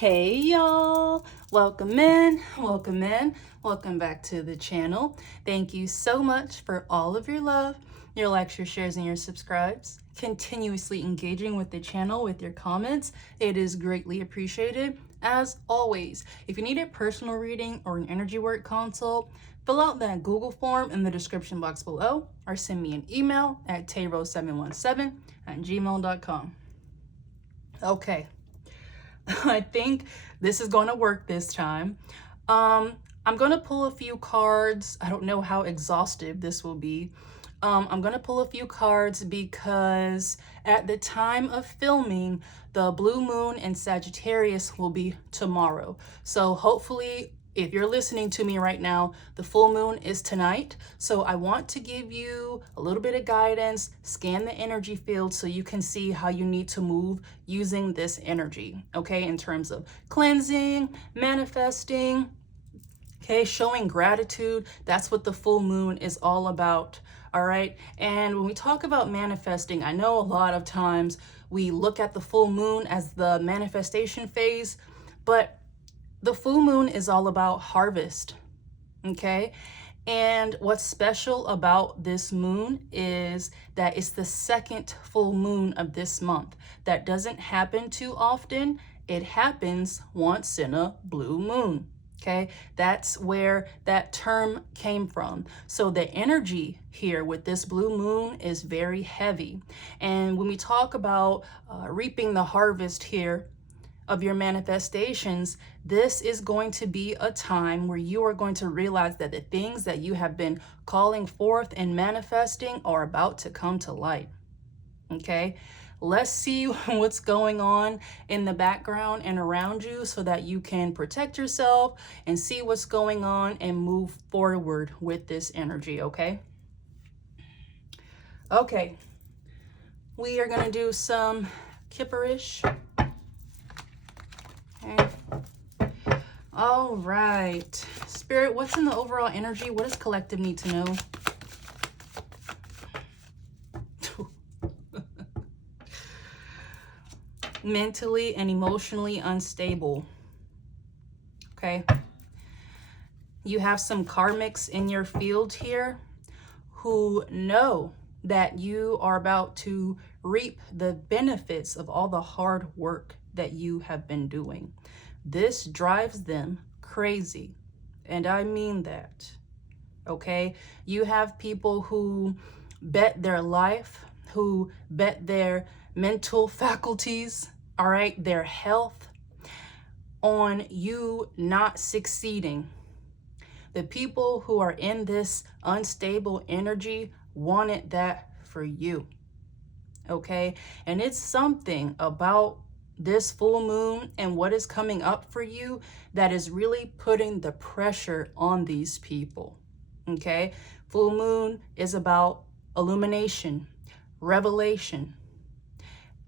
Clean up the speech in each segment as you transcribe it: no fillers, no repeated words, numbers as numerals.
Hey y'all, welcome in, welcome in, welcome back to the channel. Thank you so much for all of your love, your likes, your shares, and your subscribes. Continuously engaging with the channel with your comments. It is greatly appreciated. As always, if you need a personal reading or an energy work consult, fill out that Google form in the description box below or send me an email at tayro717@gmail.com. Okay. I think this is going to work this time. I'm going to pull a few cards. I don't know how exhaustive this will be. I'm going to pull a few cards because at the time of filming, the blue moon in Sagittarius will be tomorrow. So hopefully, if you're listening to me right now, the full moon is tonight. So I want to give you a little bit of guidance, scan the energy field so you can see how you need to move using this energy, okay? In terms of cleansing, manifesting, okay, showing gratitude. That's what the full moon is all about, all right? And when we talk about manifesting, I know a lot of times we look at the full moon as the manifestation phase, but the full moon is all about harvest, okay? And what's special about this moon is that it's the second full moon of this month. That doesn't happen too often. It happens once in a blue moon, okay? That's where that term came from. So the energy here with this blue moon is very heavy. And when we talk about reaping the harvest here, of your manifestations, this is going to be a time where you are going to realize that the things that you have been calling forth and manifesting are about to come to light. Okay, let's see what's going on in the background and around you so that you can protect yourself and see what's going on and move forward with this energy. Okay, we are going to do some kipperish. Okay. All right. Spirit, what's in the overall energy? What does collective need to know? Mentally and emotionally unstable. Okay. You have some karmics in your field here who know that you are about to reap the benefits of all the hard work that you have been doing. This drives them crazy. And I mean that. Okay? You have people who bet their life, who bet their mental faculties, all right, their health on you not succeeding. The people who are in this unstable energy wanted that for you. Okay? And it's something about this full moon and what is coming up for you that is really putting the pressure on these people. Okay? Full moon is about illumination, revelation.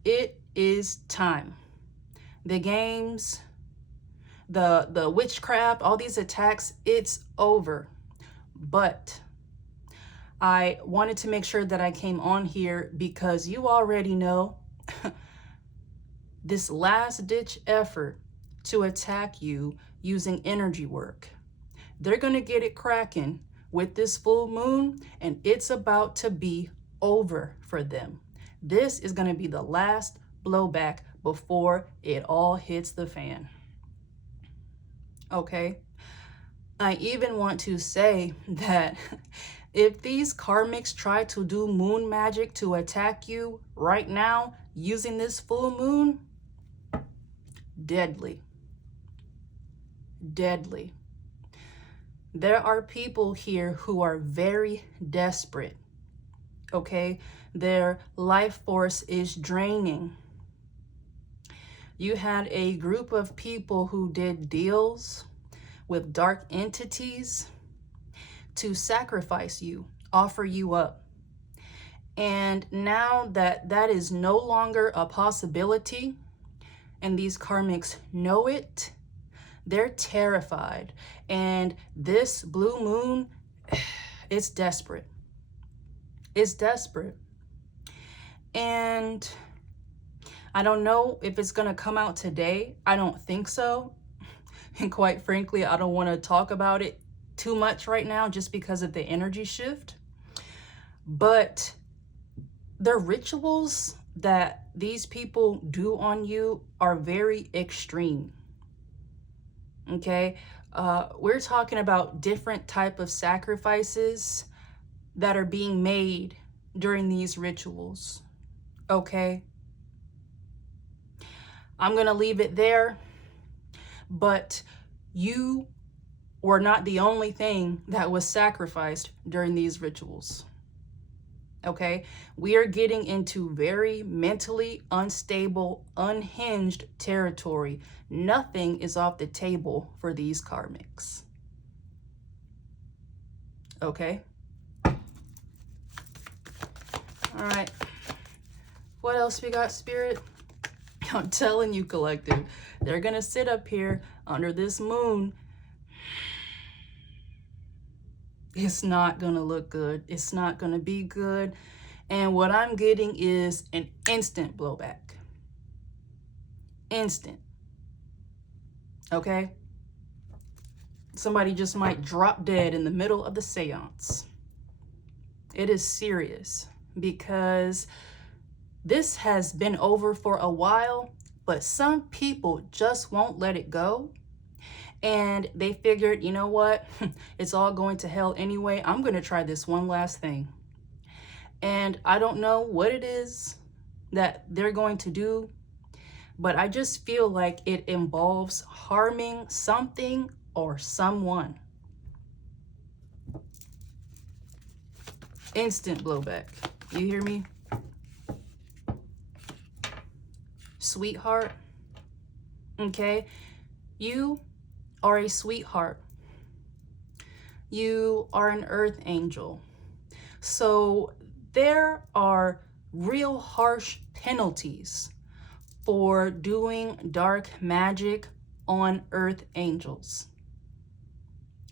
It is time. The games, the witchcraft, all these attacks, it's over. But I wanted to make sure that I came on here because you already know this last ditch effort to attack you using energy work. They're going to get it cracking with this full moon, and it's about to be over for them. This is going to be the last blowback before it all hits the fan. Okay? I even want to say that if these karmics try to do moon magic to attack you right now using this full moon, deadly. Deadly. There are people here who are very desperate. Okay? Their life force is draining. You had a group of people who did deals with dark entities to sacrifice you, offer you up. And now that that is no longer a possibility, and these karmics know it, they're terrified. And this blue moon, it's desperate. It's desperate. And I don't know if it's going to come out today. I don't think so. And quite frankly, I don't want to talk about it too much right now just because of the energy shift. But the rituals that these people do on you are very extreme. Okay? We're talking about different type of sacrifices that are being made during these rituals. Okay? I'm going to leave it there, but you were not the only thing that was sacrificed during these rituals. Okay? We are getting into very mentally unstable, unhinged territory. Nothing is off the table for these karmics. Okay? All right. What else we got, Spirit? I'm telling you, collective, they're going to sit up here under this moon. It's not going to look good. It's not going to be good. And what I'm getting is an instant blowback. Instant. Okay? Somebody just might drop dead in the middle of the seance. It is serious because this has been over for a while, but some people just won't let it go. And they figured, you know what? It's all going to hell anyway. I'm going to try this one last thing. And I don't know what it is that they're going to do, but I just feel like it involves harming something or someone. Instant blowback. You hear me? Sweetheart. Okay? You are a sweetheart. You are an earth angel. So there are real harsh penalties for doing dark magic on earth angels.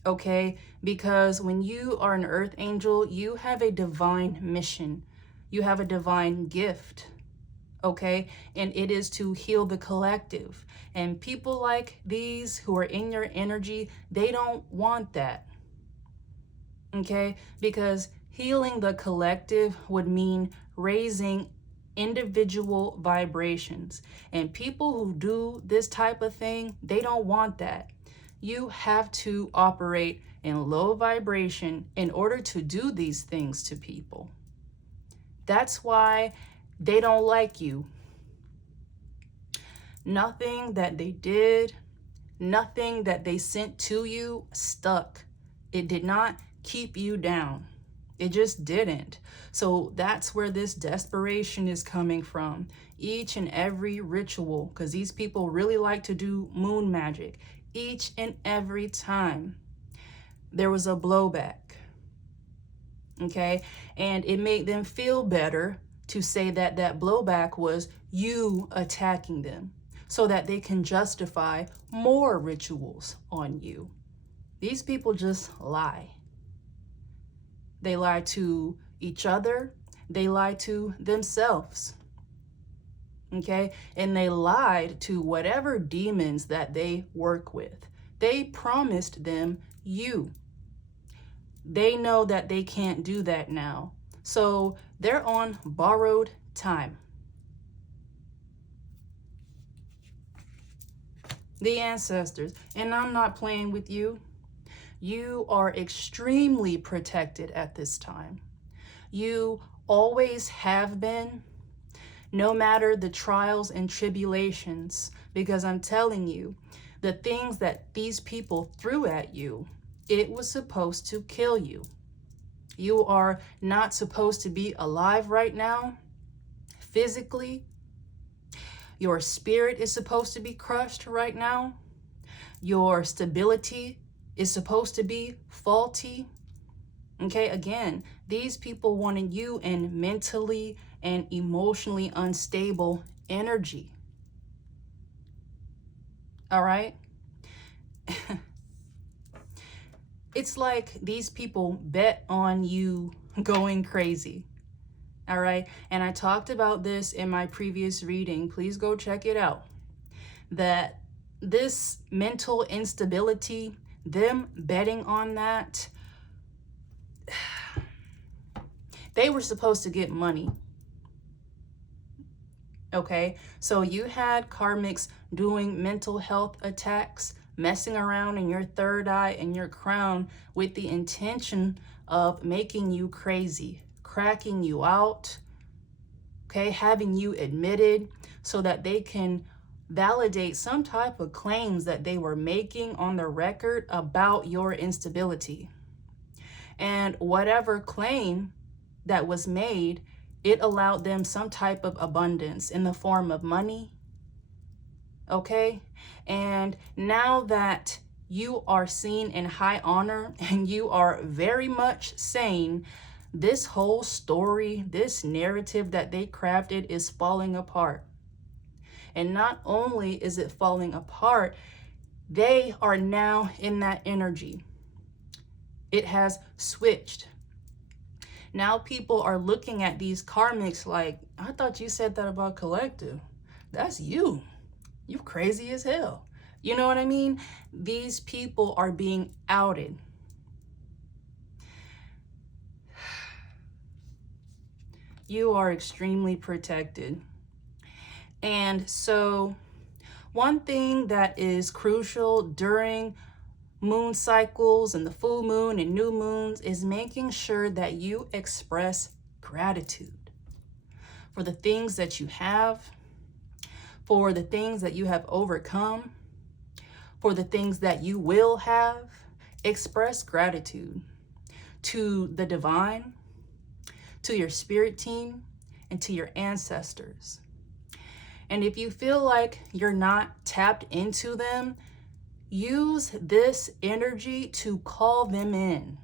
Okay? Because when you are an earth angel, you have a divine mission. You have a divine gift. Okay? And it is to heal the collective. And people like these who are in your energy, they don't want that. Okay? Because healing the collective would mean raising individual vibrations. And people who do this type of thing, they don't want that. You have to operate in low vibration in order to do these things to people. That's why they don't like you. Nothing that they did, nothing that they sent to you stuck. It did not keep you down. It just didn't. So that's where this desperation is coming from. Each and every ritual, because these people really like to do moon magic. Each and every time there was a blowback. Okay? And it made them feel better to say that that blowback was you attacking them so that they can justify more rituals on you. These people just lie. They lie to each other. They lie to themselves. Okay? And they lied to whatever demons that they work with. They promised them you. They know that they can't do that now. So they're on borrowed time. The ancestors, and I'm not playing with you. You are extremely protected at this time. You always have been, no matter the trials and tribulations, because I'm telling you, the things that these people threw at you, it was supposed to kill you. You are not supposed to be alive right now, physically. Your spirit is supposed to be crushed right now. Your stability is supposed to be faulty. Okay, again, these people wanted you in mentally and emotionally unstable energy. All right? It's like these people bet on you going crazy. All right. And I talked about this in my previous reading. Please go check it out. That this mental instability, them betting on that, they were supposed to get money. Okay. So you had karmics doing mental health attacks, messing around in your third eye and your crown with the intention of making you crazy, cracking you out, okay, having you admitted so that they can validate some type of claims that they were making on the record about your instability. And whatever claim that was made, it allowed them some type of abundance in the form of money, okay? And now that you are seen in high honor and you are very much sane, this whole story, this narrative that they crafted is falling apart. And not only is it falling apart, they are now in that energy. It has switched. Now people are looking at these karmics like, I thought you said that about collective. That's you. You crazy as hell. You know what I mean? These people are being outed. You are extremely protected. And so one thing that is crucial during moon cycles and the full moon and new moons is making sure that you express gratitude for the things that you have, for the things that you have overcome, for the things that you will have. Express gratitude to the divine, to your spirit team, and to your ancestors. And if you feel like you're not tapped into them, use this energy to call them in.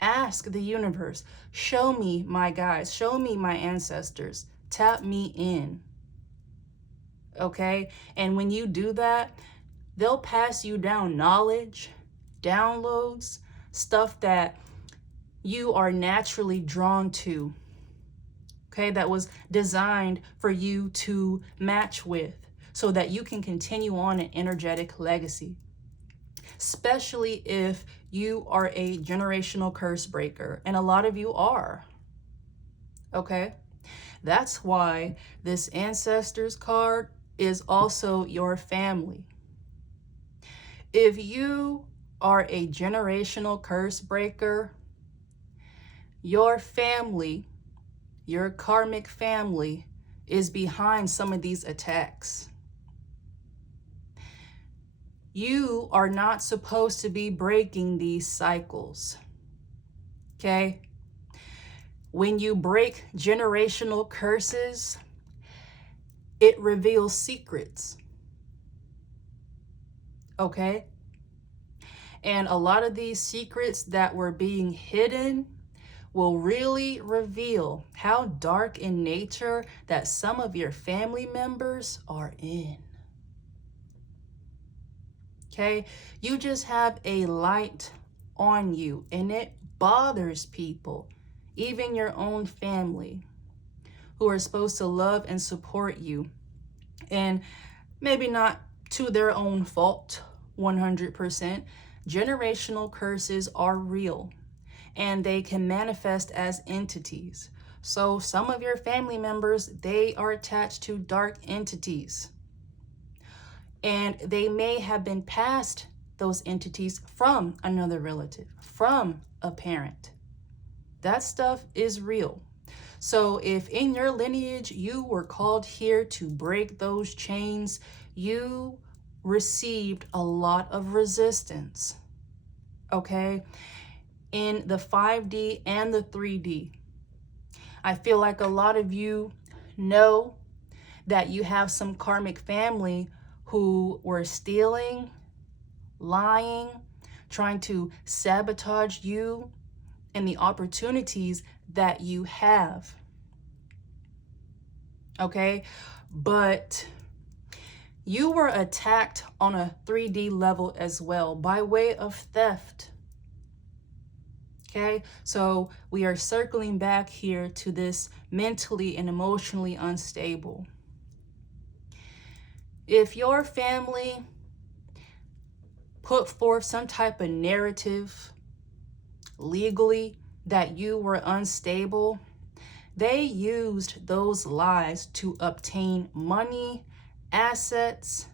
Ask the universe, show me my guides, show me my ancestors, tap me in. Okay? And when you do that, they'll pass you down knowledge, downloads, stuff that you are naturally drawn to. Okay? That was designed for you to match with, so that you can continue on an energetic legacy, especially if you are a generational curse breaker, and a lot of you are, okay? That's why this ancestors card is also your family. If you are a generational curse breaker, your family, your karmic family, is behind some of these attacks. You are not supposed to be breaking these cycles, okay? When you break generational curses, it reveals secrets, okay? And a lot of these secrets that were being hidden will really reveal how dark in nature that some of your family members are in. Okay, you just have a light on you, and it bothers people, even your own family, who are supposed to love and support you, and maybe not to their own fault 100%. Generational curses are real, and they can manifest as entities. So some of your family members, they are attached to dark entities. And they may have been passed those entities from another relative, from a parent. That stuff is real. So if in your lineage you were called here to break those chains, you received a lot of resistance, okay? In the 5D and the 3D. I feel like a lot of you know that you have some karmic family who were stealing, lying, trying to sabotage you and the opportunities that you have. Okay? But you were attacked on a 3D level as well by way of theft. Okay, so we are circling back here to this mentally and emotionally unstable. If your family put forth some type of narrative legally that you were unstable, they used those lies to obtain money, assets,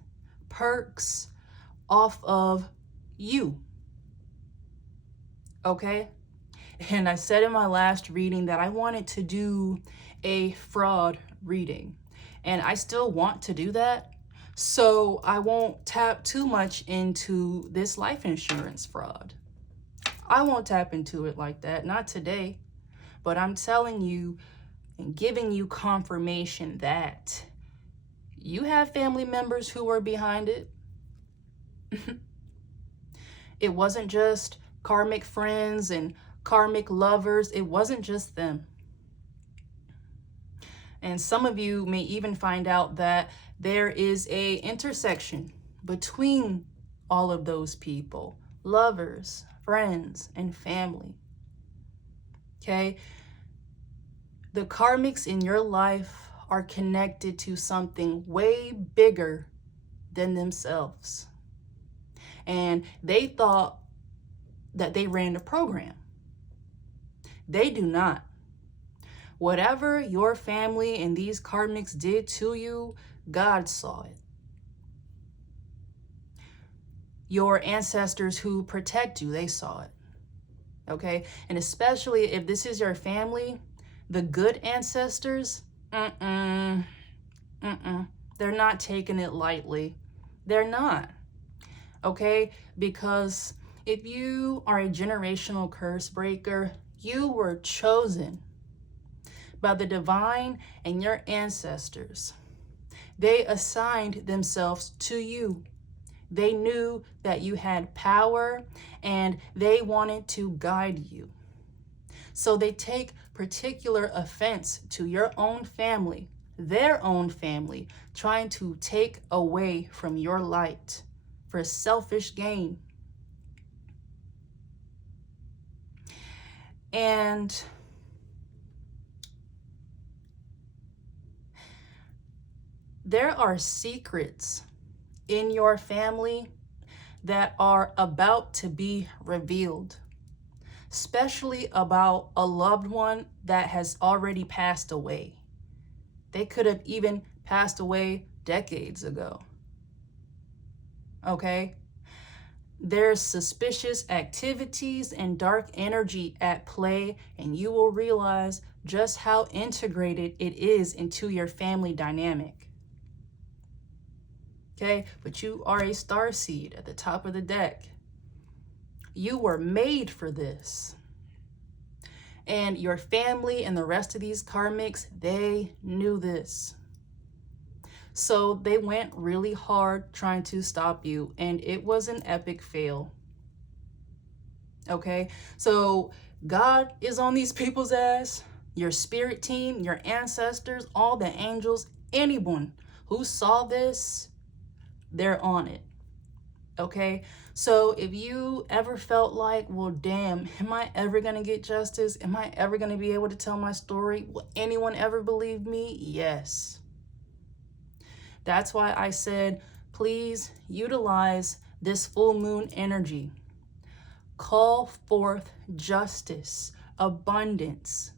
perks off of you. Okay? And I said in my last reading that I wanted to do a fraud reading. And I still want to do that. So I won't tap too much into this life insurance fraud. I won't tap into it like that, not today. But I'm telling you and giving you confirmation that you have family members who are behind it. It wasn't just karmic friends and karmic lovers. It wasn't just them. And some of you may even find out that there is a intersection between all of those people, lovers, friends, and family. Okay? The karmics in your life are connected to something way bigger than themselves. And they thought that they ran the program. They do not. Whatever your family and these karmics did to you, God saw it. Your ancestors who protect you, they saw it. Okay? And especially if this is your family, the good ancestors, they're not taking it lightly. They're not. Okay? Because if you are a generational curse breaker, you were chosen by the divine and your ancestors. They assigned themselves to you. They knew that you had power and they wanted to guide you. So they take particular offense to your own family, their own family, trying to take away from your light for selfish gain. And there are secrets in your family that are about to be revealed, especially about a loved one that has already passed away. They could have even passed away decades ago. Okay? There's suspicious activities and dark energy at play, and you will realize just how integrated it is into your family dynamic. Okay, but you are a starseed at the top of the deck. You were made for this. And your family and the rest of these karmics, they knew this. So they went really hard trying to stop you, and it was an epic fail. Okay, so God is on these people's ass, your spirit team, your ancestors, all the angels, anyone who saw this, they're on it. Okay, so if you ever felt like, well, damn, am I ever going to get justice? Am I ever going to be able to tell my story? Will anyone ever believe me? Yes. That's why I said, please utilize this full moon energy. Call forth justice, abundance.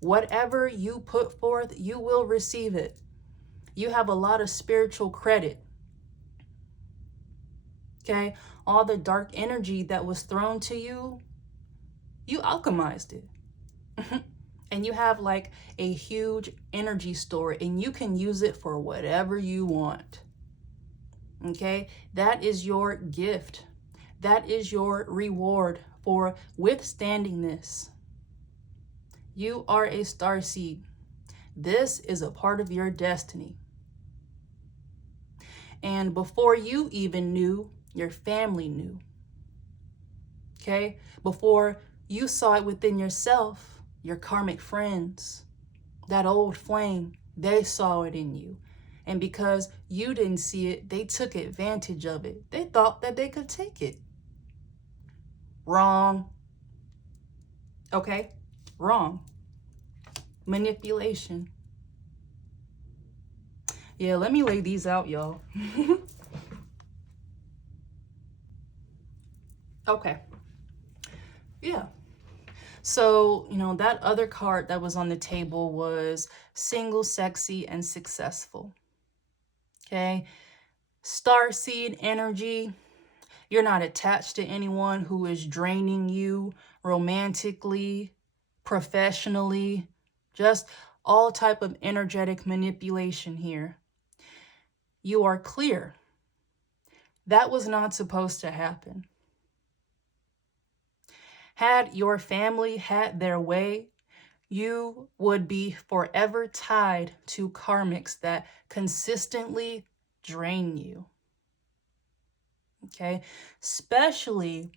Whatever you put forth, you will receive it. You have a lot of spiritual credit. Okay, all the dark energy that was thrown to you, you alchemized it. And you have like a huge energy store, and you can use it for whatever you want. Okay, that is your gift. That is your reward for withstanding this. You are a starseed. This is a part of your destiny. And before you even knew, your family knew. Okay? Before you saw it within yourself, your karmic friends, that old flame, they saw it in you. And because you didn't see it, they took advantage of it. They thought that they could take it. Wrong. Okay? Wrong. Manipulation. Yeah, let me lay these out, y'all. Okay. Yeah. So, that other card that was on the table was single, sexy, and successful. Okay. Starseed energy. You're not attached to anyone who is draining you romantically, professionally, just all type of energetic manipulation here. You are clear. That was not supposed to happen. Had your family had their way, you would be forever tied to karmics that consistently drain you. Okay? Especially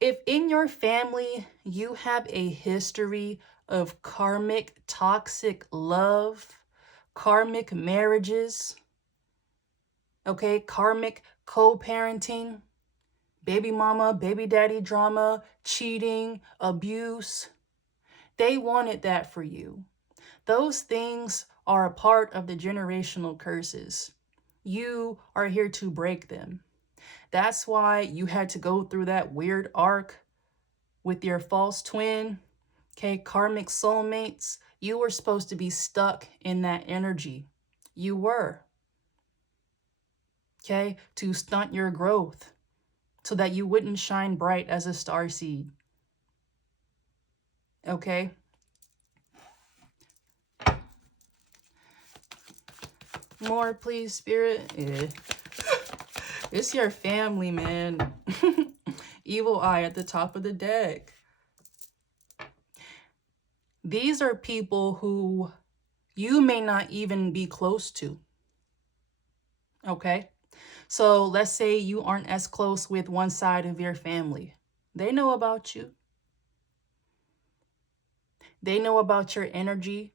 if in your family you have a history of karmic toxic love, karmic marriages, okay, karmic co-parenting, baby mama, baby daddy drama, cheating, abuse, they wanted that for you. Those things are a part of the generational curses. You are here to break them. That's why you had to go through that weird arc with your false twin, okay, karmic soulmates. You were supposed to be stuck in that energy. You were, okay, to stunt your growth so that you wouldn't shine bright as a star seed. Okay? More, please, Spirit. Yeah. It's your family, man. Evil eye at the top of the deck. These are people who you may not even be close to. Okay? So let's say you aren't as close with one side of your family. They know about you. They know about your energy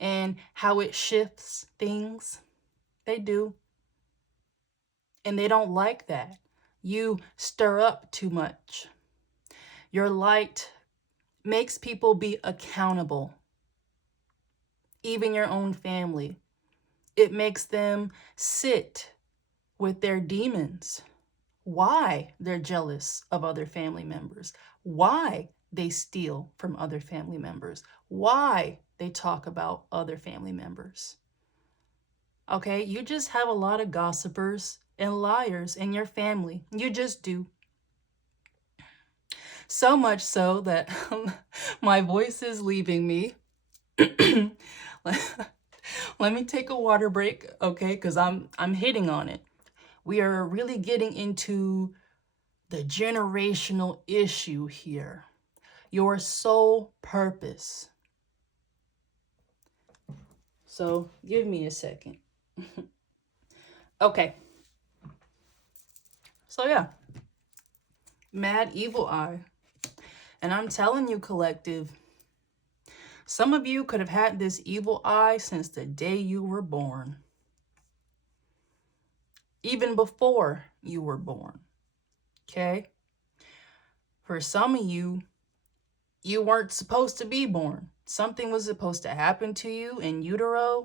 and how it shifts things. They do. And they don't like that. You stir up too much. Your light makes people be accountable. Even your own family. It makes them sit with their demons. Why they're jealous of other family members. Why they steal from other family members. Why they talk about other family members. Okay, you just have a lot of gossipers and liars in your family. You just do. So much so that my voice is leaving me. Let me take a water break, okay? Because I'm hitting on it. We are really getting into the generational issue here. Your soul purpose. So give me a second. Okay. So yeah. Mad evil eye. And I'm telling you, collective, some of you could have had this evil eye since the day you were born. Even before you were born. Okay? For some of you, you weren't supposed to be born. Something was supposed to happen to you in utero.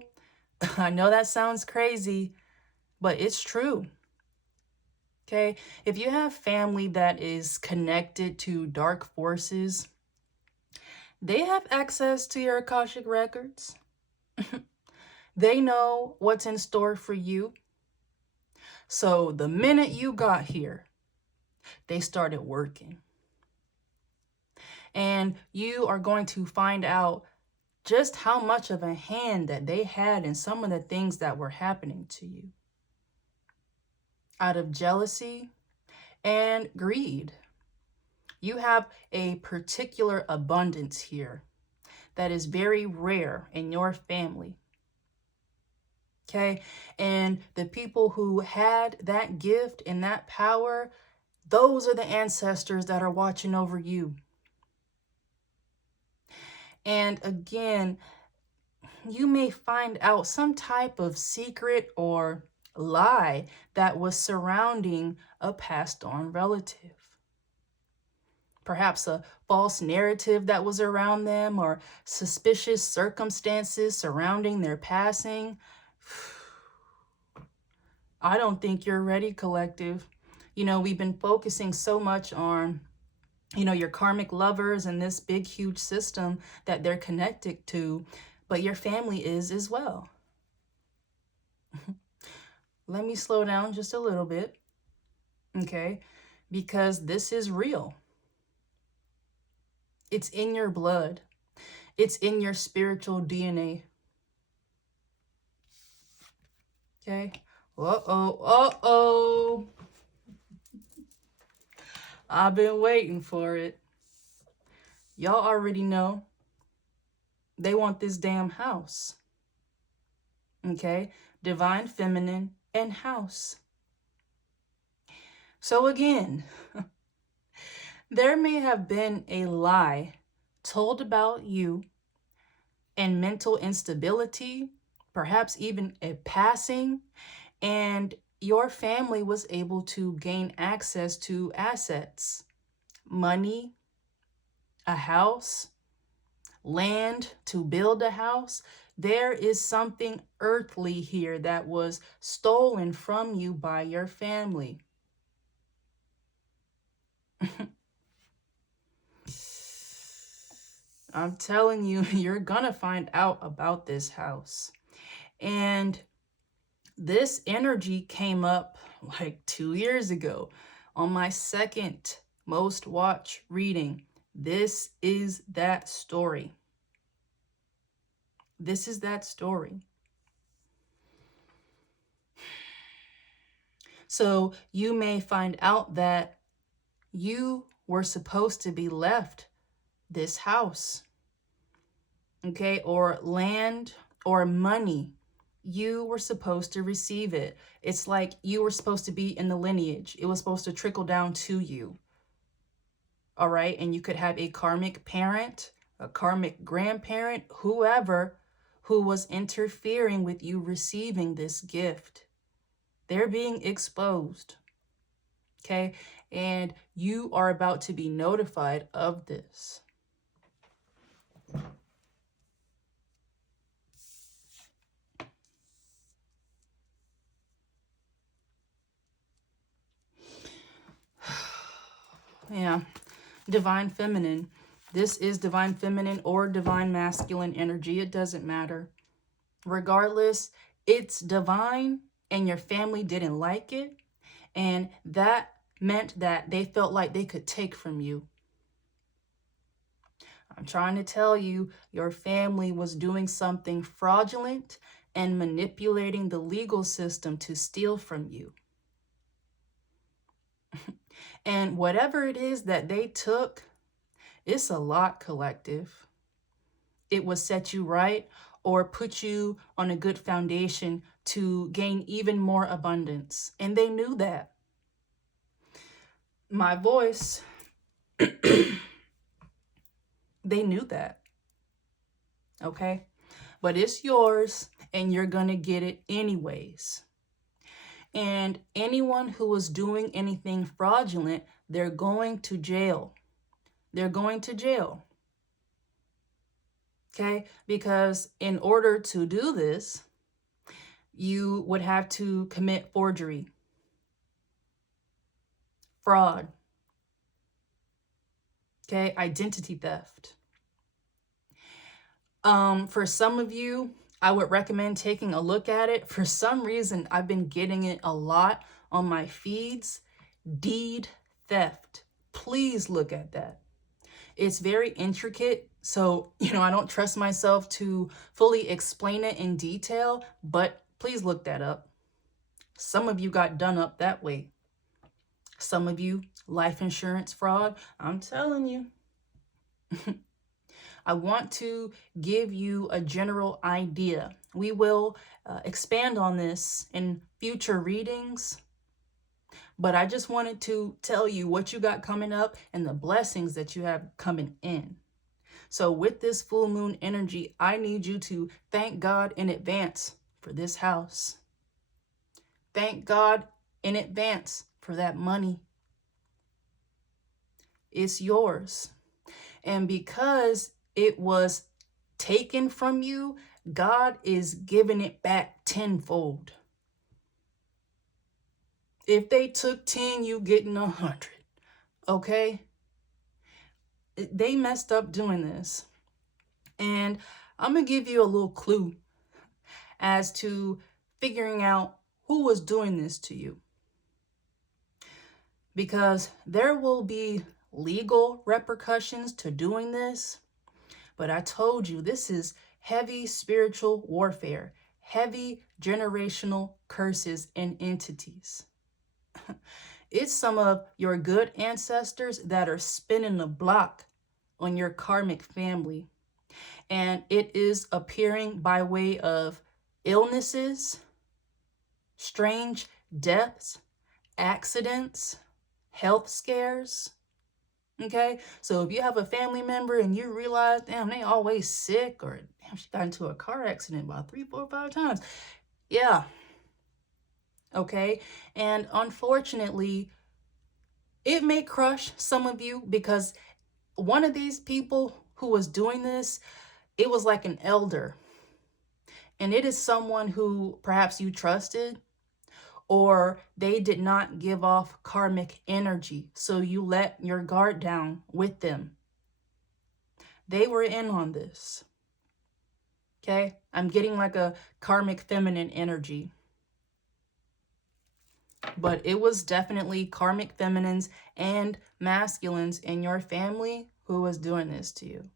I know that sounds crazy, but it's true. Okay? If you have family that is connected to dark forces, they have access to your Akashic records. They know what's in store for you. So the minute you got here, they started working. And you are going to find out just how much of a hand that they had in some of the things that were happening to you. Out of jealousy and greed. You have a particular abundance here that is very rare in your family. Okay? And the people who had that gift and that power, those are the ancestors that are watching over you. And again, you may find out some type of secret or lie that was surrounding a passed on relative. perhaps a false narrative that was around them or suspicious circumstances surrounding their passing. I don't think you're ready, collective. You know, we've been focusing so much on, you know, your karmic lovers and this big, huge system that they're connected to, but your family is as well. Let me slow down just a little bit, okay? Because this is real. It's in your blood. It's in your spiritual DNA. Okay? Uh-oh, uh-oh. I've been waiting for it. Y'all already know. They want this damn house. Okay? Divine Feminine and house. So again, there may have been a lie told about you and mental instability, perhaps even a passing, and your family was able to gain access to assets, money, a house, land to build a house. There is something earthly here that was stolen from you by your family. I'm telling you, you're gonna find out about this house. And this energy came up like 2 years ago on my second most watched reading. This is that story. This is that story. So you may find out that you were supposed to be left this house, okay, or land or money. You were supposed to receive it. It's like you were supposed to be in the lineage. It was supposed to trickle down to you. All right. And you could have a karmic parent, a karmic grandparent, whoever who was interfering with you receiving this gift. They're being exposed. Okay. And you are about to be notified of this. Yeah. Divine Feminine. This is Divine Feminine or Divine Masculine energy. It doesn't matter. Regardless, it's divine and your family didn't like it. And that meant that they felt like they could take from you. I'm trying to tell you, your family was doing something fraudulent and manipulating the legal system to steal from you. And whatever it is that they took, it's a lot, collective. It will set you right or put you on a good foundation to gain even more abundance. And they knew that. My voice, they knew that. Okay? But it's yours and you're going to get it anyways. And anyone who was doing anything fraudulent, they're going to jail. They're going to jail. Okay? Because in order to do this, you would have to commit forgery, fraud, okay, identity theft. For some of you, I would recommend taking a look at it. For some reason, I've been getting it a lot on my feeds. Deed theft. Please look at that. It's very intricate. So, I don't trust myself to fully explain it in detail, but please look that up. Some of you got done up that way. Some of you, life insurance fraud. I'm telling you. I want to give you a general idea. We will expand on this in future readings, but I just wanted to tell you what you got coming up and the blessings that you have coming in. So with this full moon energy, I need you to thank God in advance for this house. Thank God in advance for that money. It's yours. And because it was taken from you, God is giving it back tenfold. If they took 10, you getting 100. Okay? They messed up doing this. And I'm going to give you a little clue as to figuring out who was doing this to you. Because there will be legal repercussions to doing this. But I told you, this is heavy spiritual warfare, heavy generational curses and entities. It's some of your good ancestors that are spinning the block on your karmic family. And it is appearing by way of illnesses, strange deaths, accidents, health scares. Okay, so if you have a family member and you realize, damn, they always sick, or damn, she got into a car accident about 3, 4, 5 times. Yeah. Okay, and unfortunately, it may crush some of you because one of these people who was doing this, it was like an elder. And it is someone who perhaps you trusted, or they did not give off karmic energy, so you let your guard down with them. They were in on this. Okay? I'm getting like a karmic feminine energy. But it was definitely karmic feminines and masculines in your family who was doing this to you.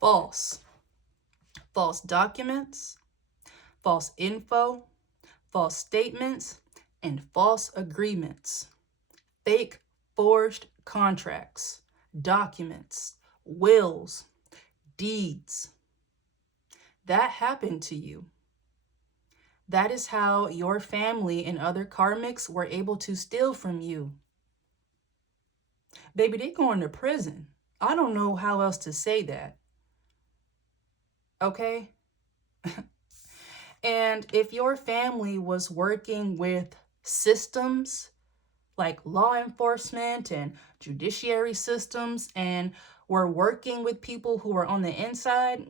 False. False documents, false info, false statements, and false agreements. Fake forged contracts, documents, wills, deeds. That happened to you. That is how your family and other karmics were able to steal from you. Baby, they going to prison. I don't know how else to say that. Okay? And if your family was working with systems like law enforcement and judiciary systems and were working with people who were on the inside,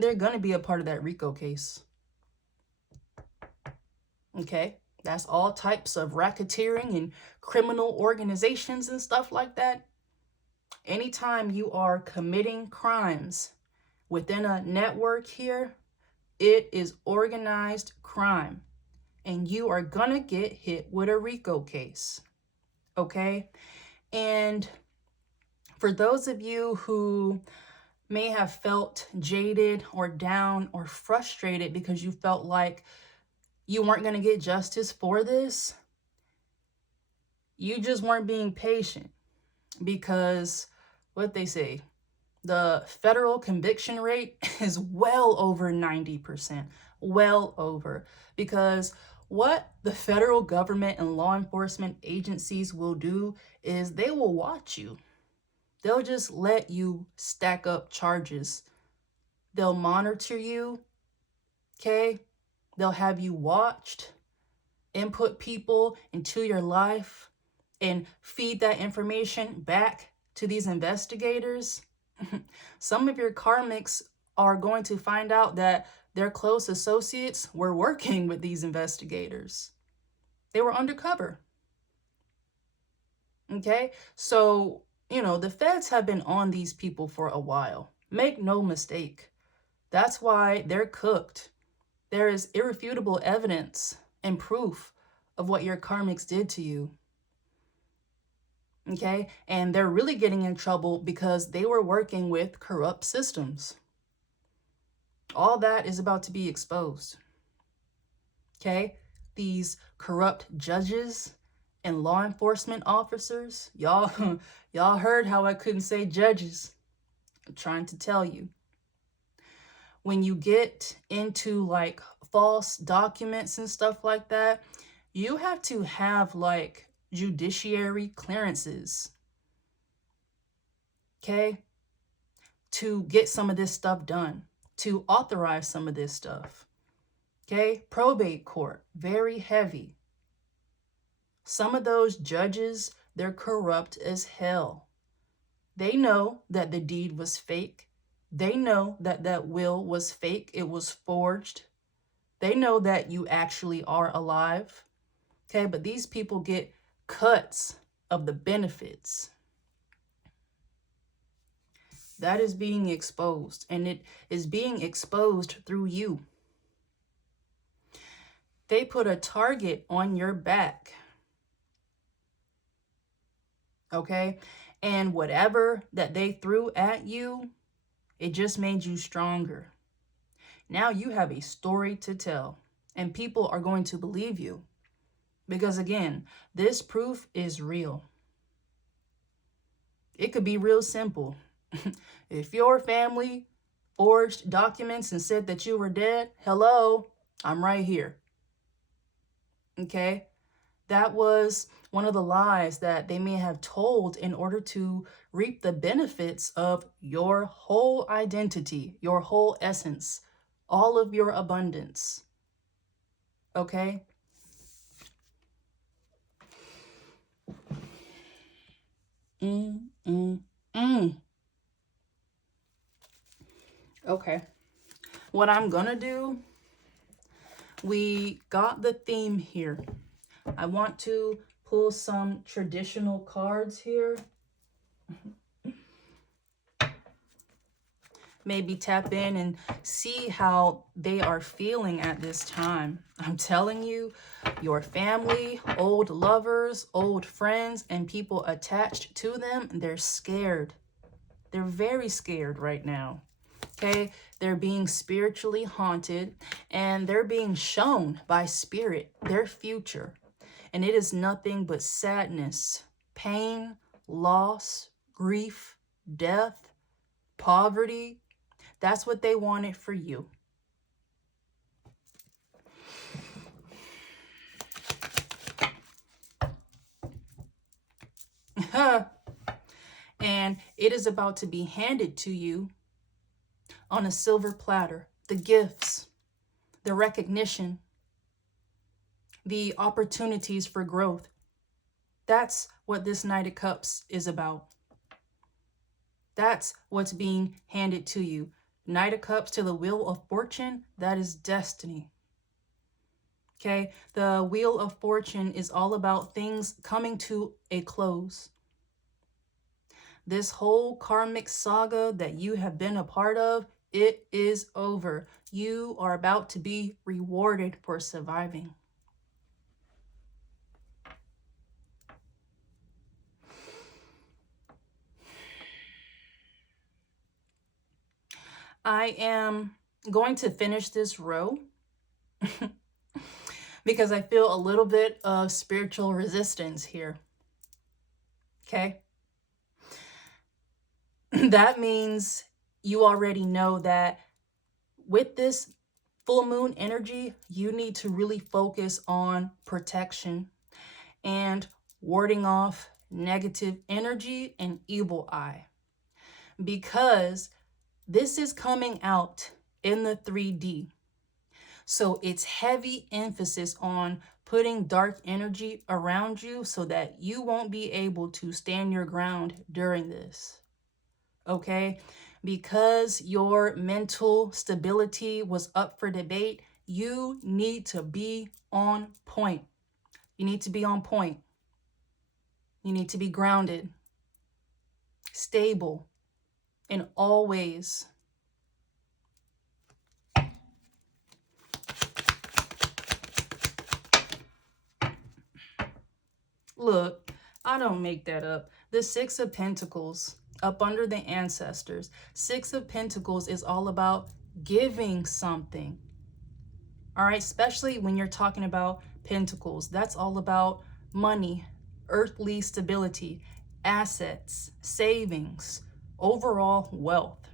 they're going to be a part of that RICO case. Okay? That's all types of racketeering and criminal organizations and stuff like that. Anytime you are committing crimes within a network here, it is organized crime. And you are going to get hit with a RICO case. Okay? And for those of you who may have felt jaded or down or frustrated because you felt like you weren't going to get justice for this, you just weren't being patient, because what they say, the federal conviction rate is well over 90%, well over, because what the federal government and law enforcement agencies will do is they will watch you. They'll just let you stack up charges. They'll monitor you, okay? They'll have you watched, input people into your life, and feed that information back to these investigators. Some of your karmics are going to find out that their close associates were working with these investigators. They were undercover. Okay? So, the feds have been on these people for a while. Make no mistake. That's why they're cooked. There is irrefutable evidence and proof of what your karmics did to you. Okay? And they're really getting in trouble because they were working with corrupt systems. All that is about to be exposed. Okay? These corrupt judges and law enforcement officers, y'all heard how I couldn't say judges. I'm trying to tell you. When you get into like false documents and stuff like that, you have to have like judiciary clearances. Okay? to get some of this stuff done, to authorize some of this stuff. Okay, probate court, very heavy. Some of those judges, they're corrupt as hell. They know that the deed was fake. They know that that will was fake. It was forged. They know that you actually are alive. Okay, but these people get cuts of the benefits. That is being exposed, and it is being exposed through you. They put a target on your back. Okay? And whatever that they threw at you, it just made you stronger. Now you have a story to tell, and people are going to believe you. Because again, this proof is real. It could be real simple. If your family forged documents and said that you were dead, hello, I'm right here. Okay? That was one of the lies that they may have told in order to reap the benefits of your whole identity, your whole essence, all of your abundance. Okay? Okay. What I'm gonna do, we got the theme here. I want to pull some traditional cards here. Maybe tap in and see how they are feeling at this time. I'm telling you, your family, old lovers, old friends, and people attached to them, they're scared. They're very scared right now. Okay, they're being spiritually haunted, and they're being shown by spirit their future. And it is nothing but sadness, pain, loss, grief, death, poverty. That's what they wanted for you. And it is about to be handed to you on a silver platter. The gifts, the recognition, the opportunities for growth. That's what this Knight of Cups is about. That's what's being handed to you. Knight of Cups to the Wheel of Fortune, that is destiny. Okay, the Wheel of Fortune is all about things coming to a close. This whole karmic saga that you have been a part of, it is over. You are about to be rewarded for surviving. I am going to finish this row because I feel a little bit of spiritual resistance here. Okay? That means you already know that with this full moon energy, you need to really focus on protection and warding off negative energy and evil eye. Because this is coming out in the 3D. So it's heavy emphasis on putting dark energy around you so that you won't be able to stand your ground during this. Okay? Because your mental stability was up for debate, you need to be on point. You need to be on point. You need to be grounded, stable in all ways. Look, I don't make that up. The Six of Pentacles, up under the ancestors. Six of Pentacles is all about giving something. All right, especially when you're talking about pentacles. That's all about money, earthly stability, assets, savings, overall wealth.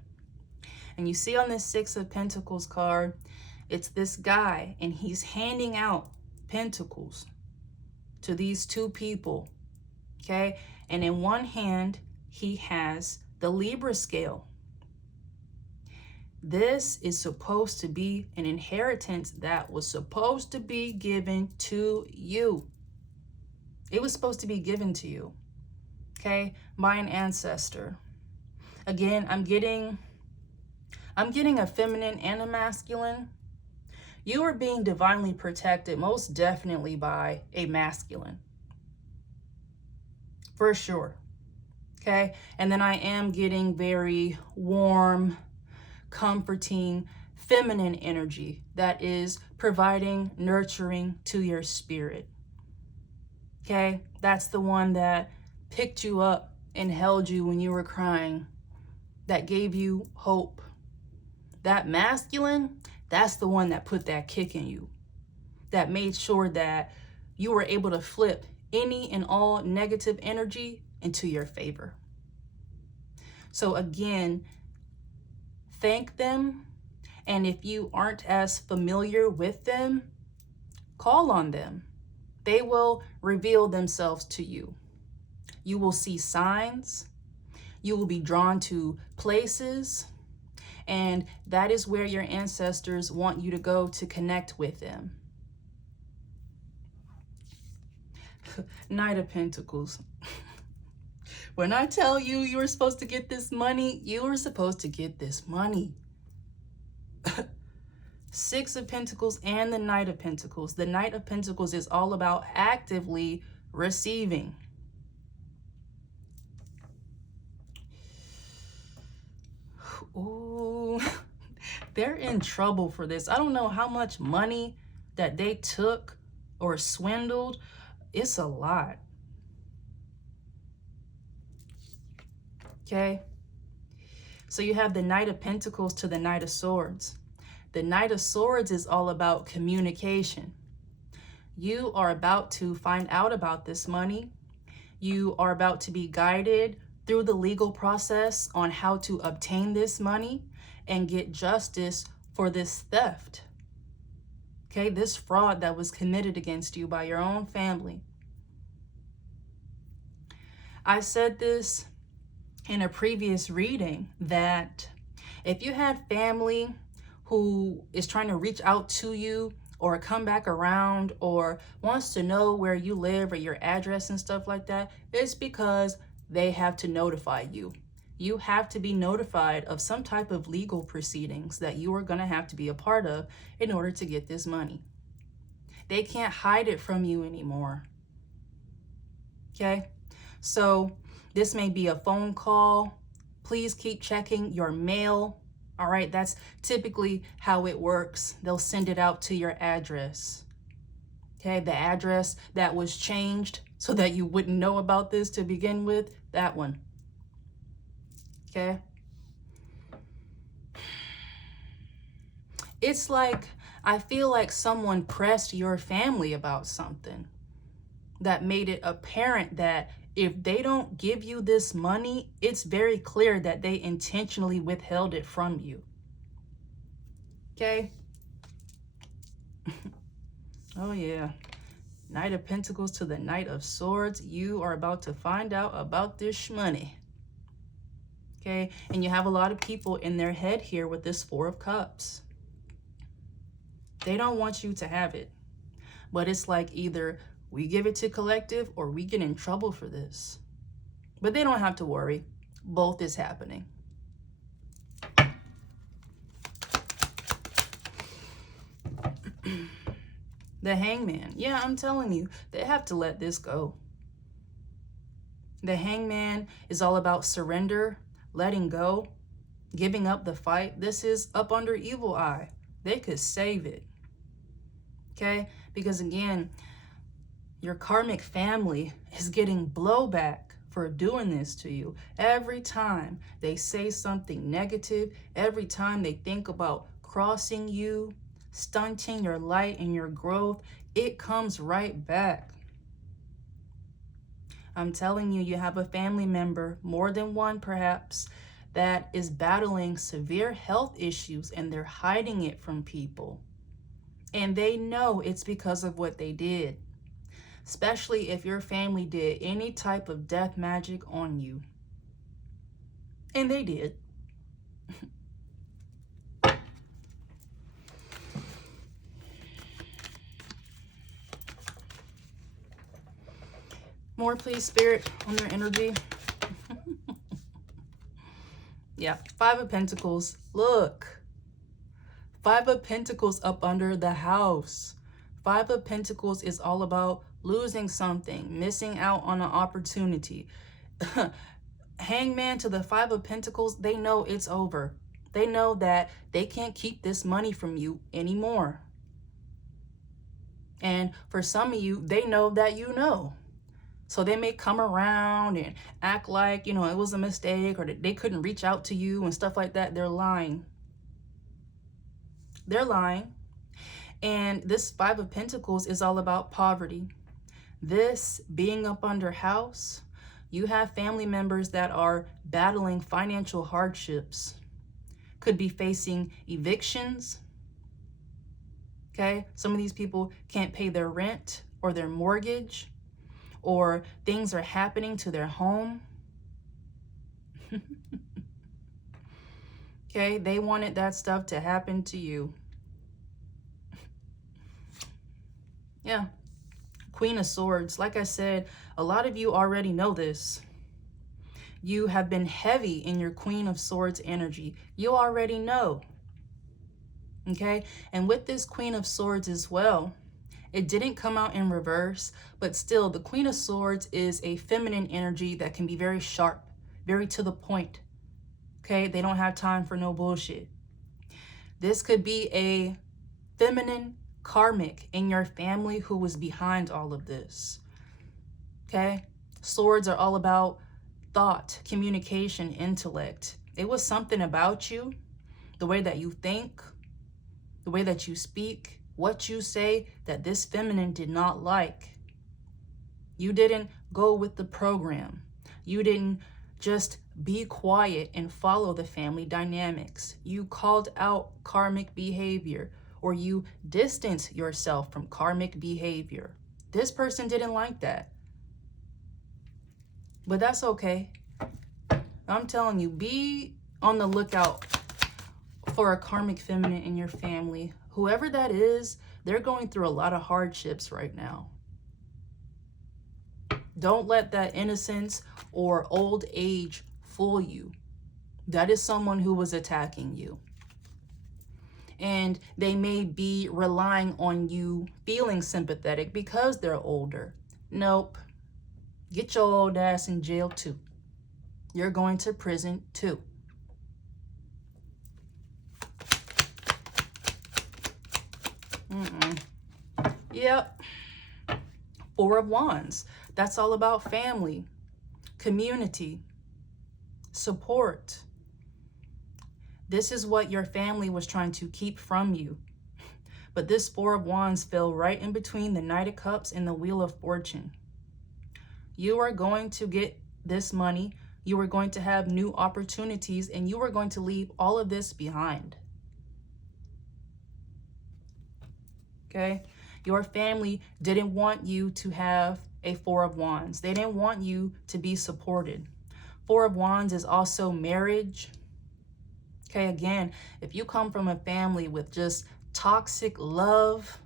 And you see on this Six of Pentacles card, it's this guy, and he's handing out pentacles to these two people, okay? And in one hand, he has the Libra scale. This is supposed to be an inheritance that was supposed to be given to you. It was supposed to be given to you, okay, by an ancestor. Again, I'm getting a feminine and a masculine. You are being divinely protected, most definitely by a masculine. For sure. Okay. And then I am getting very warm, comforting, feminine energy that is providing nurturing to your spirit. Okay. That's the one that picked you up and held you when you were crying, that gave you hope. That masculine, that's the one that put that kick in you, that made sure that you were able to flip any and all negative energy into your favor. So again, thank them. And if you aren't as familiar with them, call on them. They will reveal themselves to you. You will see signs. You will be drawn to places. And that is where your ancestors want you to go to connect with them. Knight of Pentacles. When I tell you you were supposed to get this money, you were supposed to get this money. Six of Pentacles and the Knight of Pentacles. The Knight of Pentacles is all about actively receiving. Ooh, they're in trouble for this. I don't know how much money that they took or swindled. It's a lot. Okay. So you have the Knight of Pentacles to the Knight of Swords. The Knight of Swords is all about communication. You are about to find out about this money. You are about to be guided through the legal process on how to obtain this money and get justice for this theft. Okay, this fraud that was committed against you by your own family. I said this in a previous reading that if you had family who is trying to reach out to you or come back around or wants to know where you live or your address and stuff like that, it's because they have to notify you. You have to be notified of some type of legal proceedings that you are going to have to be a part of in order to get this money. They can't hide it from you anymore. Okay? So this may be a phone call. Please keep checking your mail. All right, that's typically how it works. They'll send it out to your address. Okay, the address that was changed so that you wouldn't know about this to begin with, that one. Okay. It's like, I feel like someone pressed your family about something that made it apparent that if they don't give you this money, it's very clear that they intentionally withheld it from you. Okay? Oh, yeah. Knight of Pentacles to the Knight of Swords. You are about to find out about this money. Okay? And you have a lot of people in their head here with this Four of Cups. They don't want you to have it. But it's like either we give it to collective or we get in trouble for this. But they don't have to worry. Both is happening. The Hangman. Yeah, I'm telling you, they have to let this go. The Hangman is all about surrender, letting go, giving up the fight. This is up under evil eye. They could save it. Okay? Because again, your karmic family is getting blowback for doing this to you. Every time they say something negative, every time they think about crossing you, stunting your light and your growth, it comes right back. I'm telling you, you have a family member, more than one perhaps, that is battling severe health issues and they're hiding it from people. And they know it's because of what they did. Especially if your family did any type of death magic on you. And they did. More, please, Spirit, on their energy. Yeah, Five of Pentacles. Look. Five of Pentacles up under the house. Five of Pentacles is all about losing something, missing out on an opportunity. Hangman to the Five of Pentacles, they know it's over. They know that they can't keep this money from you anymore. And for some of you, they know that you know. So they may come around and act like, you know, it was a mistake or that they couldn't reach out to you and stuff like that. They're lying. They're lying. And this Five of Pentacles is all about poverty. This being up under house, you have family members that are battling financial hardships. Could be facing evictions. Okay, some of these people can't pay their rent or their mortgage, or things are happening to their home. Okay, they wanted that stuff to happen to you. Yeah, Queen of Swords. Like I said, a lot of you already know this. You have been heavy in your Queen of Swords energy. You already know. Okay, and with this Queen of Swords as well, it didn't come out in reverse, but still the Queen of Swords is a feminine energy that can be very sharp, very to the point. Okay, they don't have time for no bullshit. This could be a feminine karmic in your family who was behind all of this. Okay, swords are all about thought, communication, intellect. It was something about you, the way that you think, the way that you speak, what you say, that this feminine did not like. You didn't go with the program. You didn't just be quiet and follow the family dynamics. You called out karmic behavior, or you distanced yourself from karmic behavior. This person didn't like that. But that's okay. I'm telling you, be on the lookout for a karmic feminine in your family. Whoever that is, they're going through a lot of hardships right now. Don't let that innocence or old age fool you. That is someone who was attacking you. And they may be relying on you feeling sympathetic because they're older. Nope. Get your old ass in jail too. You're going to prison too. Yep. Four of Wands. That's all about family, community, support. This is what your family was trying to keep from you. But this Four of Wands fell right in between the Knight of Cups and the Wheel of Fortune. You are going to get this money. You are going to have new opportunities, and you are going to leave all of this behind. Okay? Your family didn't want you to have a Four of Wands. They didn't want you to be supported. Four of Wands is also marriage. Okay, again, if you come from a family with just toxic love,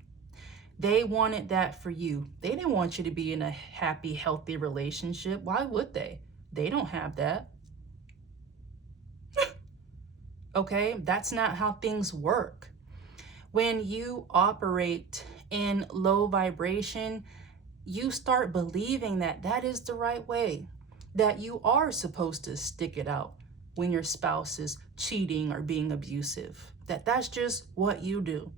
they wanted that for you. They didn't want you to be in a happy, healthy relationship. Why would they? They don't have that. Okay, that's not how things work. When you operate in low vibration, you start believing that that is the right way, that you are supposed to stick it out when your spouse is cheating or being abusive, that's just what you do.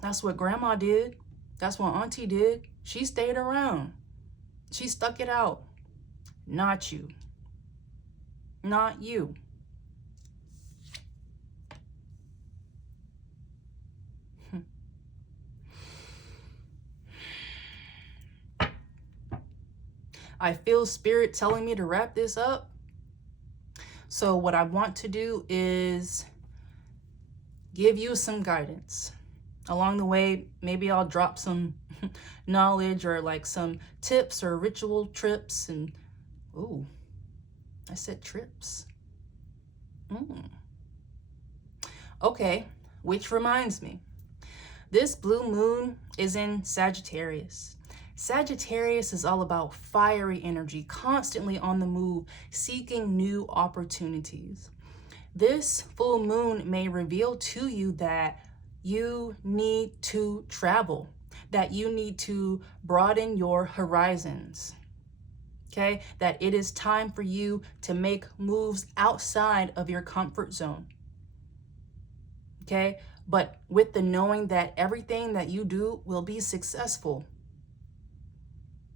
That's what grandma did. That's what auntie did. She stayed around. She stuck it out. Not you. Not you. I feel spirit telling me to wrap this up. So what I want to do is give you some guidance. Along the way, maybe I'll drop some knowledge or like some tips or ritual trips. And, ooh, I said trips. Okay, which reminds me, this blue moon is in Sagittarius. Sagittarius is all about fiery energy, constantly on the move, seeking new opportunities. This full moon may reveal to you that you need to travel, that you need to broaden your horizons. Okay, that it is time for you to make moves outside of your comfort zone. Okay, but with the knowing that everything that you do will be successful.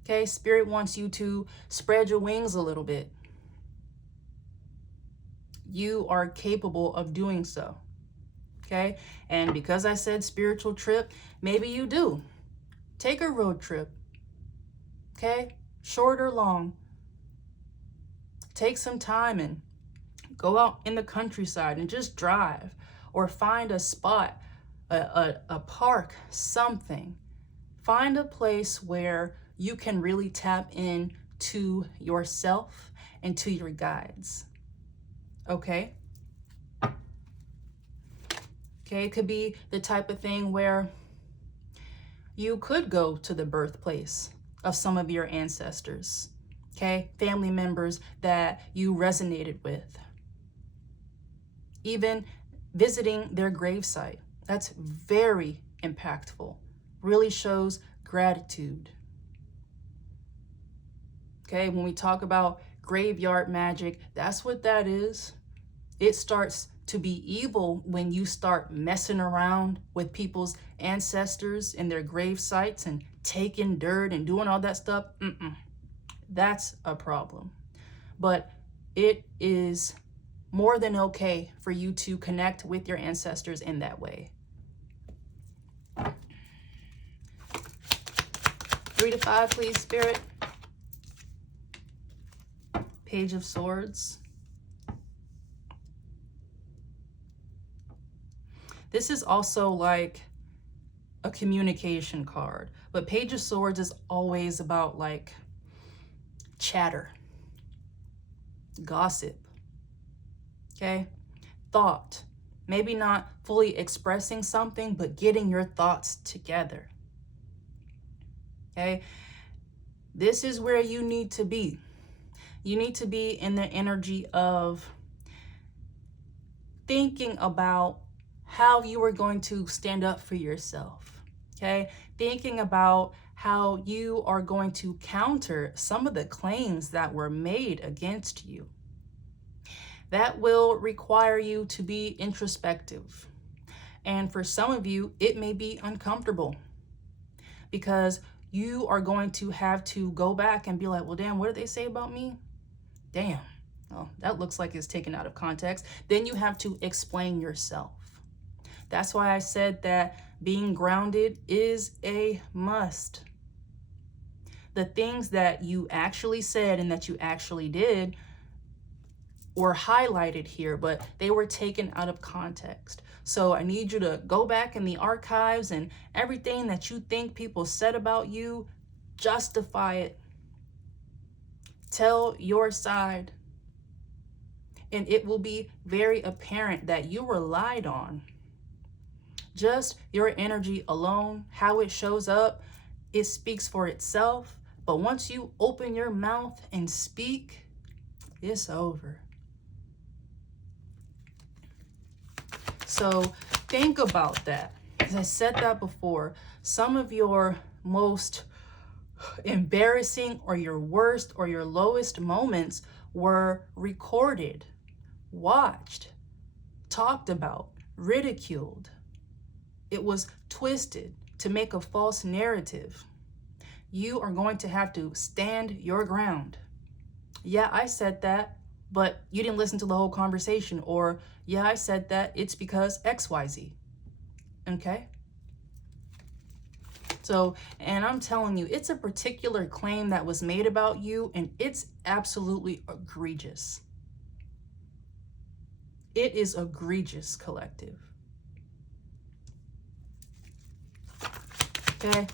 Okay, Spirit wants you to spread your wings a little bit. You are capable of doing so. Okay, and because I said spiritual trip, maybe you do. Take a road trip. Okay, short or long. Take some time and go out in the countryside and just drive, or find a spot, a park, something. Find a place where you can really tap in to yourself and to your guides. Okay? Okay, it could be the type of thing where you could go to the birthplace of some of your ancestors. Okay, family members that you resonated with. Even visiting their gravesite. That's very impactful. Really shows gratitude. Okay, when we talk about graveyard magic, that's what that is. It starts to be evil when you start messing around with people's ancestors and their grave sites and taking dirt and doing all that stuff. That's a problem. But it is more than okay for you to connect with your ancestors in that way. 3 to 5, please, Spirit. Page of Swords. This is also like a communication card, but Page of Swords is always about like chatter, gossip, okay? Thought. Maybe not fully expressing something, but getting your thoughts together, okay? This is where you need to be. You need to be in the energy of thinking about how you are going to stand up for yourself, okay? Thinking about how you are going to counter some of the claims that were made against you. That will require you to be introspective. And for some of you, it may be uncomfortable because you are going to have to go back and be like, well, damn, what did they say about me? Damn, oh, that looks like it's taken out of context. Then you have to explain yourself. That's why I said that being grounded is a must. The things that you actually said and that you actually did were highlighted here, but they were taken out of context. So I need you to go back in the archives and everything that you think people said about you, justify it. Tell your side. And it will be very apparent that you were lied on. Just your energy alone, how it shows up, it speaks for itself. But once you open your mouth and speak, it's over. So think about that. As I said that before, some of your most embarrassing or your worst or your lowest moments were recorded, watched, talked about, ridiculed. It was twisted to make a false narrative. You are going to have to stand your ground. Yeah, I said that, but you didn't listen to the whole conversation. Or, yeah, I said that, it's because XYZ. Okay? So, and I'm telling you, it's a particular claim that was made about you, and it's absolutely egregious. It is egregious, collective. Okay?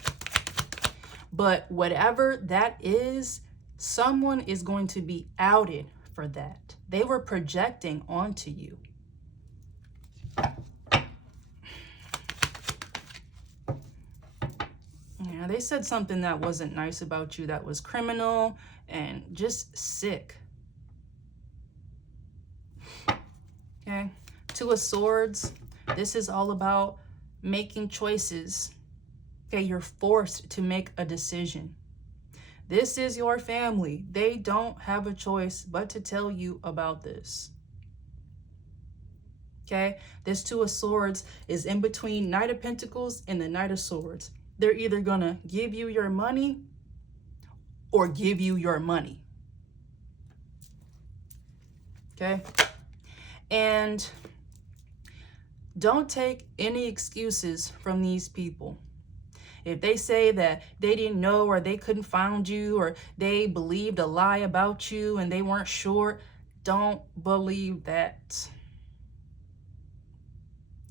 But whatever that is, someone is going to be outed for that. They were projecting onto you. Yeah, they said something that wasn't nice about you, that was criminal and just sick. Okay. Two of Swords. This is all about making choices. Okay, you're forced to make a decision. This is your family. They don't have a choice but to tell you about this. Okay, this Two of Swords is in between Knight of Pentacles and the Knight of Swords. They're either gonna give you your money or give you your money. Okay, and don't take any excuses from these people. If they say that they didn't know, or they couldn't find you, or they believed a lie about you and they weren't sure, don't believe that.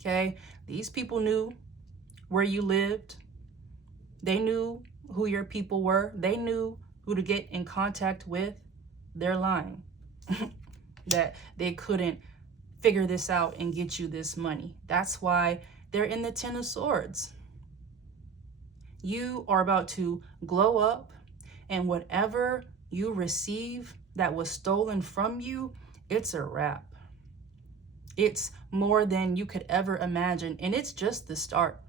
Okay? These people knew where you lived. They knew who your people were. They knew who to get in contact with. They're lying. That they couldn't figure this out and get you this money. That's why they're in the Ten of Swords. You are about to glow up, and whatever you receive that was stolen from you, it's a wrap. It's more than you could ever imagine, and it's just the start.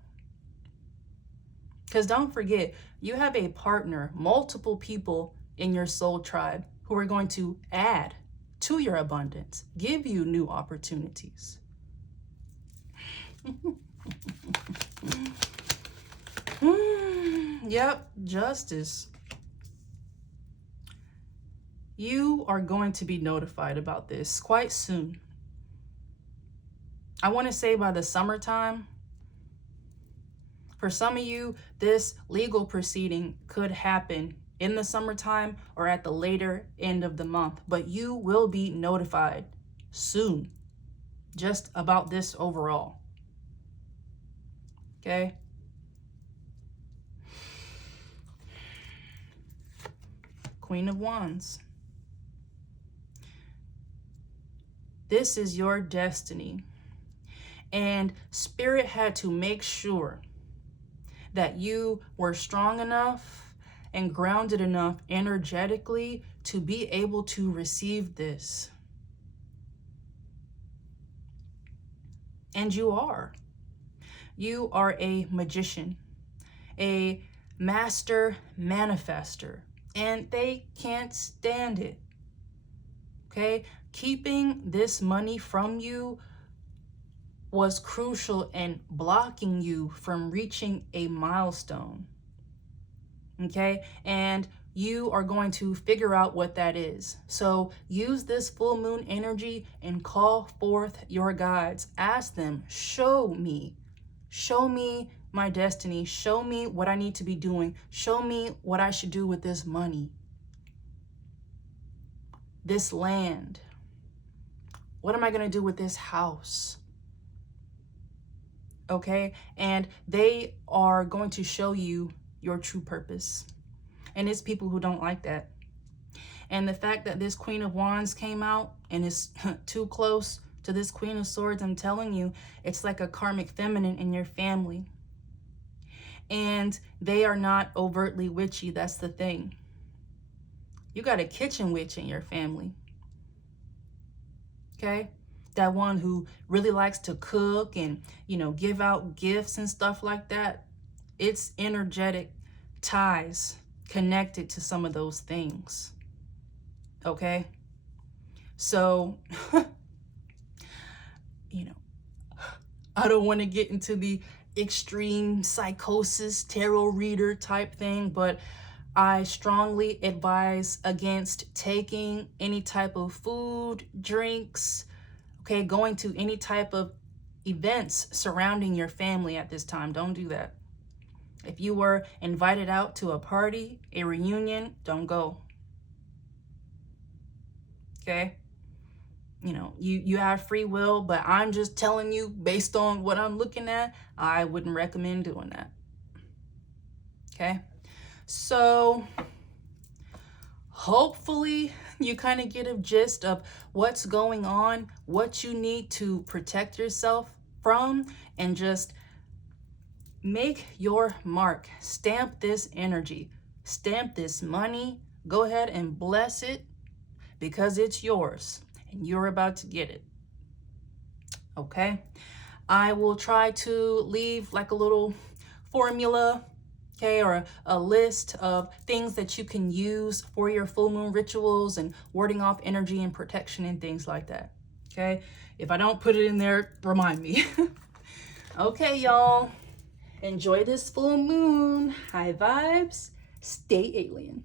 Because don't forget, you have a partner, multiple people in your soul tribe who are going to add to your abundance, give you new opportunities. Yep, justice. You are going to be notified about this quite soon. I want to say by the summertime. For some of you, this legal proceeding could happen in the summertime or at the later end of the month, but you will be notified soon just about this overall. Okay? Queen of Wands. This is your destiny. And Spirit had to make sure that you were strong enough and grounded enough energetically to be able to receive this. And you are. You are a magician, a master manifester, and they can't stand it. Okay? Keeping this money from you was crucial in blocking you from reaching a milestone. Okay? And you are going to figure out what that is. So use this full moon energy and call forth your guides. Ask them, show me my destiny. Show me what I need to be doing. Show me what I should do with this money, this land. What am I going to do with this house? Okay? And they are going to show you your true purpose. And it's people who don't like that. And the fact that this Queen of Wands came out and is too close to this Queen of Swords, I'm telling you, it's like a karmic feminine in your family. And they are not overtly witchy. That's the thing. You got a kitchen witch in your family. Okay? That one who really likes to cook and, give out gifts and stuff like that. It's energetic ties connected to some of those things. Okay? So, I don't want to get into the extreme psychosis tarot reader type thing, but I strongly advise against taking any type of food, drinks, okay, going to any type of events surrounding your family at this time. Don't do that. If you were invited out to a party, a reunion, don't go. Okay? You have free will, but I'm just telling you, based on what I'm looking at, I wouldn't recommend doing that. Okay? So, hopefully you kind of get a gist of what's going on, what you need to protect yourself from, and just Make your mark. Stamp this energy. Stamp this money. Go ahead and bless it because it's yours and you're about to get it. Okay? I will try to leave like a little formula, okay, or a list of things that you can use for your full moon rituals and warding off energy and protection and things like that. Okay? If I don't put it in there, remind me. Okay, y'all. Enjoy this full moon. High vibes. Stay alien.